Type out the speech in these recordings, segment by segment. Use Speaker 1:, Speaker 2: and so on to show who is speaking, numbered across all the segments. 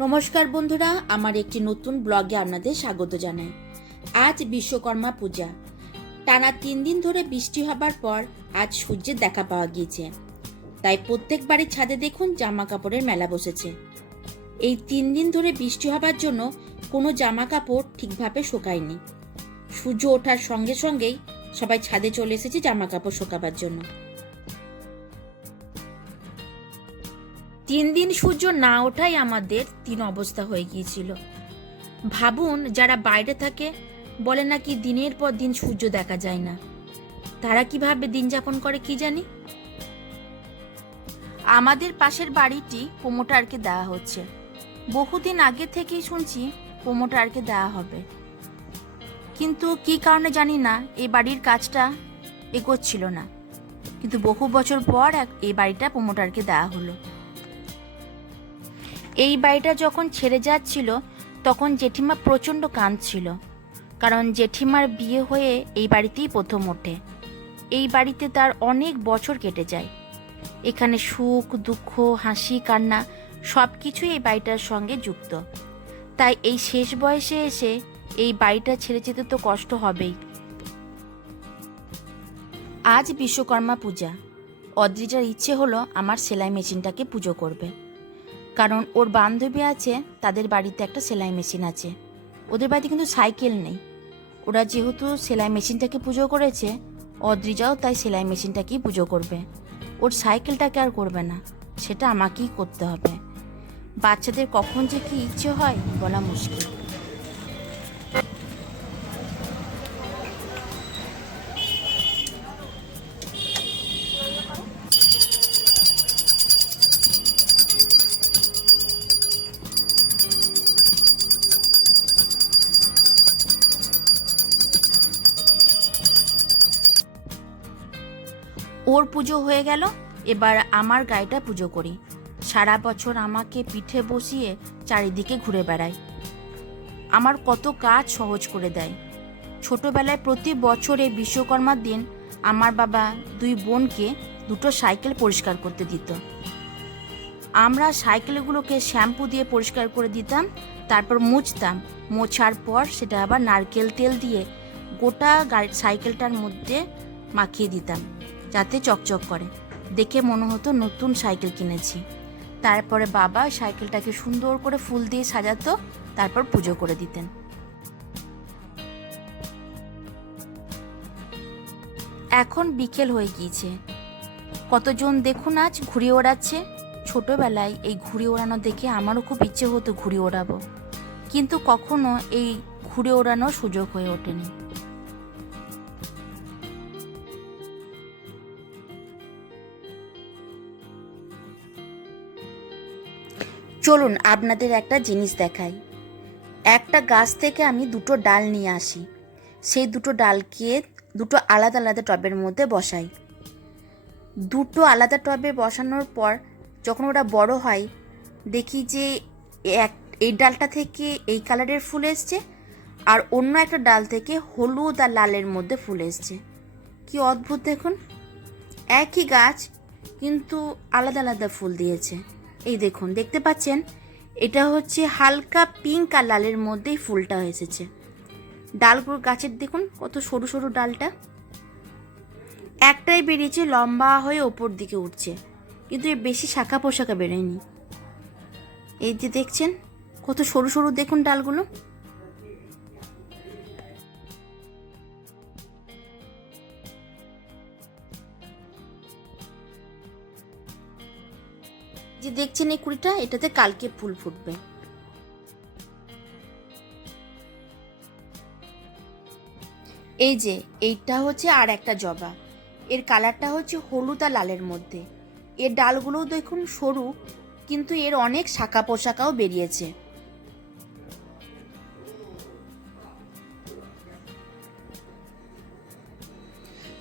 Speaker 1: নমস্কার বন্ধুরা, আমার একটি নতুন ব্লগে আপনাদের স্বাগত জানাই। আজ বিশ্বকর্মা পূজা। টানা তিন দিন ধরে বৃষ্টি হবার পর আজ সূর্যের দেখা পাওয়া গিয়েছে। তাই প্রত্যেক বাড়ির ছাদে দেখুন জামা কাপড়ের মেলা বসেছে। এই তিন দিন ধরে বৃষ্টি হবার জন্য কোনো জামা কাপড় ঠিকভাবে শোকায়নি। সূর্য ওঠার সঙ্গে সঙ্গেই সবাই ছাদে চলে এসেছে জামা কাপড় শোকাবার জন্য। তিন দিন সূর্য না ওঠাই আমাদের তিন অবস্থা হয়ে গিয়েছিল। ভাবুন, যারা বাইরে থাকে, বলে নাকি দিনের পর দিন সূর্য দেখা যায় না। তারা কীভাবে দিন যাপন করে কি জানি? আমাদের পাশের বাড়িটি প্রোমোটারকে দেওয়া হচ্ছে। বহুদিন আগে থেকেই শুনছি প্রোমোটারকে দেওয়া হবে। কিন্তু কি কারণে জানি না, এই বাড়ির কাজটা এগোচ্ছিল না। কিন্তু বহু বছর পর এক- এই বাড়িটা প্রোমোটারকে দেওয়া হলো। এই বাড়িটা যখন ছেড়ে যাচ্ছিল, তখন জেঠিমা প্রচণ্ড কাঁদছিল। কারণ জেঠিমার বিয়ে হয়ে এই বাড়িতেই প্রথম ওঠে। এই বাড়িতে তার অনেক বছর কেটে যায়। এখানে সুখ, দুঃখ, হাসি, কান্না সব কিছুই এই বাড়িটার সঙ্গে যুক্ত। তাই এই শেষ বয়সে এসে এই বাড়িটা ছেড়ে যেতে তো কষ্ট হবেই। আজ বিশ্বকর্মা পূজা। অদ্রিজার ইচ্ছে হলো আমার সেলাই মেশিনটাকে পুজো করবে। কারণ ওর বান্ধবী আছে, তাদের বাড়িতে একটা সেলাই মেশিন আছে। ওদের বাড়িতে কিন্তু সাইকেল নেই। ওরা যেহেতু সেলাই মেশিনটাকে পুজো করেছে, অদ্রিজাও তাই সেলাই মেশিনটাকেই পুজো করবে। ওর সাইকেলটাকে আর করবে না, সেটা আমাকেই করতে হবে। বাচ্চাদের কখন যে কি ইচ্ছে হয় বলা মুশকিল। ওর পুজো হয়ে গেল, এবার আমার গাড়িটা পুজো করি। সারা বছর আমাকে পিঠে বসিয়ে চারিদিকে ঘুরে বেড়ায়। আমার কত কাজ সহজ করে দেয়। ছোটবেলায় প্রতি বছরে বিশ্বকর্মার দিন আমার বাবা দুই বোনকে দুটো সাইকেল পরিষ্কার করতে দিত। আমরা সাইকেলগুলোকে শ্যাম্পু দিয়ে পরিষ্কার করে দিতাম, তারপর মুছতাম। মোছার পর সেটা আবার নারকেল তেল দিয়ে গোটা সাইকেলটার মধ্যে মাখিয়ে দিতাম। যাতে চকচক করে। দেখে মনে হতো নতুন সাইকেল কিনেছি। তারপরে বাবা সাইকেলটাকে সুন্দর করে ফুল দিয়ে সাজাতো, তারপর পুজো করে দিতেন। এখন বিকেল হয়ে গিয়েছে। কতজন দেখুন আজ ঘুড়ি ওড়াচ্ছে? ছোটবেলায় এই ঘুড়ি ওড়ানো দেখে আমারও খুব ইচ্ছে হতো ঘুড়ি ওড়াবো। কিন্তু কখনো এই ঘুড়ি ওড়ানোর সুযোগ হয়ে ওঠেনি। চলুন আপনাদের একটা জিনিস দেখাই। একটা গাছ থেকে আমি দুটো ডাল নিয়ে আসি। সেই দুটো ডালকে দুটো আলাদা আলাদা টবের মধ্যে বসাই। দুটো আলাদা টবে বসানোর পর যখন ওরা বড় হয়, দেখি যে এক, এই ডালটা থেকে এই কালারের ফুল এসছে আর অন্য একটা ডাল থেকে হলুদ আর লালের মধ্যে ফুল এসছে। কি অদ্ভুত দেখুন। একই গাছ কিন্তু আলাদা আলাদা ফুল দিয়েছে। এই দেখুন, দেখতে পাচ্ছেন? এটা হচ্ছে হালকা পিঙ্ক আর লালের মধ্যেই ফুলটা এসেছে। ডালগুলো গাছের, দেখুন কত সরু সরু ডালটা। একটাই বেরিয়েছে, লম্বা হয়ে ওপর দিকে উঠছে। কিন্তু এর বেশি শাখা পোশাকা বেরোয়নি। এই যে দেখছেন, কত সরু সরু দেখুন ডালগুলো। দেখছেন এই কুড়িটা, এটাতে কালকে ফুল ফুটবে। এই যে, এইটা হচ্ছে আর একটা জবা। এর কালারটা হচ্ছে হলুদ আর লালের মধ্যে। এর ডালগুলোও দেখুন সরু, কিন্তু এর অনেক শাখা পোশাকাও বেরিয়েছে।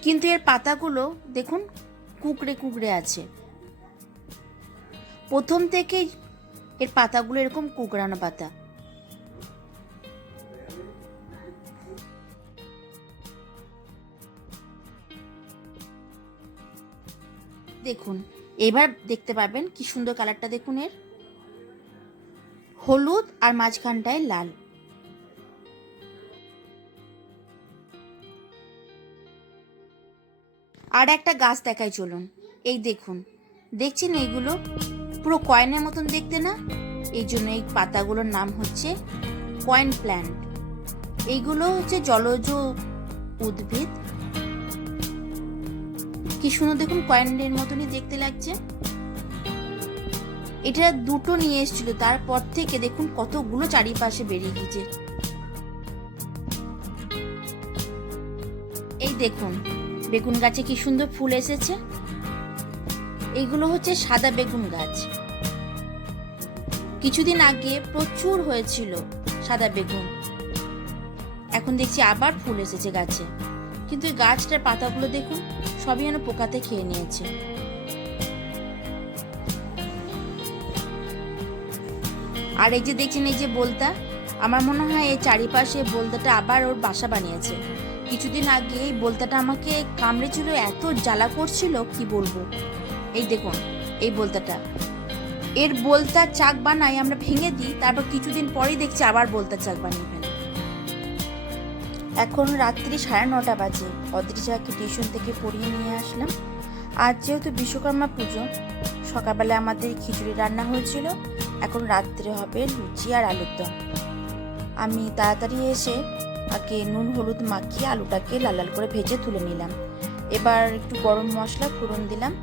Speaker 1: কিন্তু এর পাতাগুলো দেখুন কুকড়ে কুকড়ে আছে। প্রথম থেকেই এর পাতাগুলো এরকম কুকড়ানো পাতা। দেখুন, এবার দেখতে পাবেন কি সুন্দর কালারটা দেখুন এর। হলুদ আর মাঝখানটায় লাল। আর একটা গাছ দেখাই চলুন। এই দেখুন, দেখছেন এইগুলো? পুরো কয়েনের মতন দেখতে না? এই জন্য এই পাতাগুলোর নাম হচ্ছে কয়েন প্ল্যান্ট। এইগুলো হচ্ছে জলজ উদ্ভিদ। কি সুন্দর দেখুন, কয়েনের মতনই দেখতে লাগছে। এটা দুটো নিয়ে এসেছিল, তারপর থেকে দেখুন কতগুলো চারিপাশে বেরিয়ে গিয়েছে। এই দেখুন, বেগুন গাছে কি সুন্দর ফুল এসেছে। এগুলো হচ্ছে সাদা বেগুন গাছ। কিছুদিন আগে প্রচুর হয়েছিল সাদা বেগুন। এখন দেখছি আবার ফুল এসেছে গাছে। কিন্তু এই গাছটার পাতাগুলো দেখুন, সবই যেন পোকাতে খেয়ে নিয়েছে। আর এই যে দেখছেন, এই যে বলতা, আমার মনে হয় এই চারিপাশে বলতাটা আবার ওর বাসা বানিয়েছে। কিছুদিন আগে এই বলতাটা আমাকে কামড়েছিল এত জ্বালা করছিল, কি বলব? এই দেখুন, এই বলতাটা। এর বলতা চাক বানাই আমরা ভেঙে দিই, তারপর কিছুদিন পরেই দেখছি আবার বলতা চাক বানিয়ে ফেলে। এখন রাত্রি সাড়ে নটা বাজে, অদ্রিজাকে টিউশন থেকে পড়িয়ে নিয়ে আসলাম। আজ যেহেতু বিশ্বকর্মা পুজো, সকালবেলা আমাদের খিচুড়ি রান্না হয়েছিল, এখন রাত্রে হবে লুচি আর আলুর দম। আমি তাড়াতাড়ি এসে আগে নুন, হলুদ মাখিয়ে আলুটাকে লাল লাল করে ভেজে তুলে নিলাম। এবার একটু গরম মশলা ফোড়ন দিলাম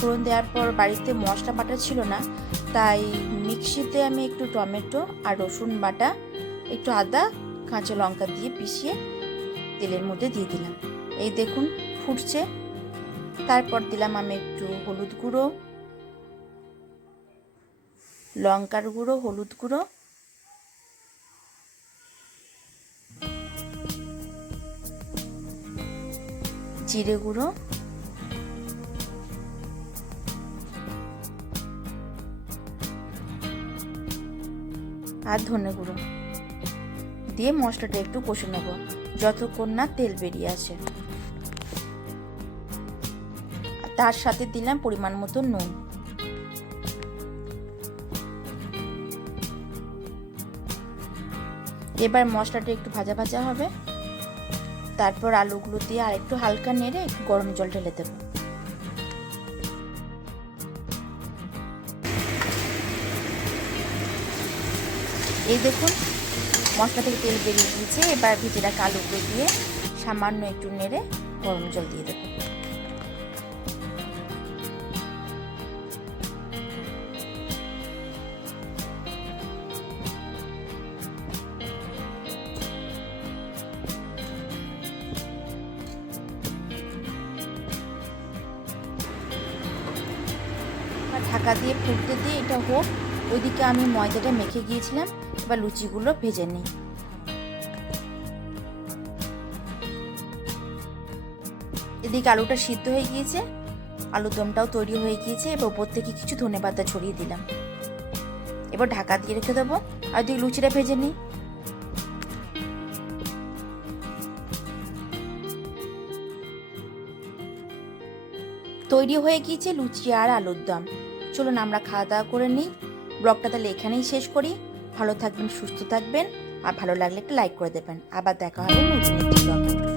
Speaker 1: ফোড়ন দেওয়ার পর বাড়িতে মশলা বাটা ছিল না, তাই মিক্সিতে আমি একটু টমেটো আর রসুন বাটা, একটু আদা, কাঁচা লঙ্কা দিয়ে পিষিয়ে তেলের মধ্যে দিয়ে দিলাম। এই দেখুন, ফুটছে। তারপর দিলাম আমি একটু হলুদ গুঁড়ো, লঙ্কার গুঁড়ো, হলুদ গুঁড়ো। জিরে গুঁড়ো। আর ধনে গুঁড়ো। দিয়ে মশলাটা একটু কষে নেব, যতক্ষণ না তেল বেরিয়ে আসে। তার সাথে দিলাম পরিমাণ মতো নুন। এবার মশলাটা একটু ভাজা ভাজা হবে। তারপর আলুগুলো দিয়ে আর একটু হালকা নেড়ে একটু গরম জল ঢেলে দেবো। এই দেখুন, মশলা থেকে তেল বেরিয়ে গিয়েছে। এবার ভেজে রাখা আলুগুলো দিয়ে সামান্য একটু নেড়ে গরম জল দিয়ে দেবো। ঢাকা দিয়ে ফুটতে দিয়ে এটা হোক। ওইদিকে আমি ময়দাটা মেখে গিয়েছিলাম। এবার লুচিগুলো ভেজে নিই। এদিকে আলুটা সিদ্ধ হয়ে গিয়েছে আলুর দমটাও তৈরি হয়ে গিয়েছে, এবার ওপর থেকে কিছু ধনে পাতা ছড়িয়ে দিলাম। এবার ঢাকা দিয়ে রেখে দেবো, আর দিকে লুচিটা ভেজে নিই। তৈরি হয়ে গিয়েছে লুচি আর আলুর দম। চলুন আমরা খাওয়া দাওয়া করে নিই। ব্লগটা তাহলে এখানেই শেষ করি। ভালো থাকবেন, সুস্থ থাকবেন, আর ভালো লাগলে একটা লাইক করে দেবেন। আবার দেখা হবে নতুন একটি ব্লগে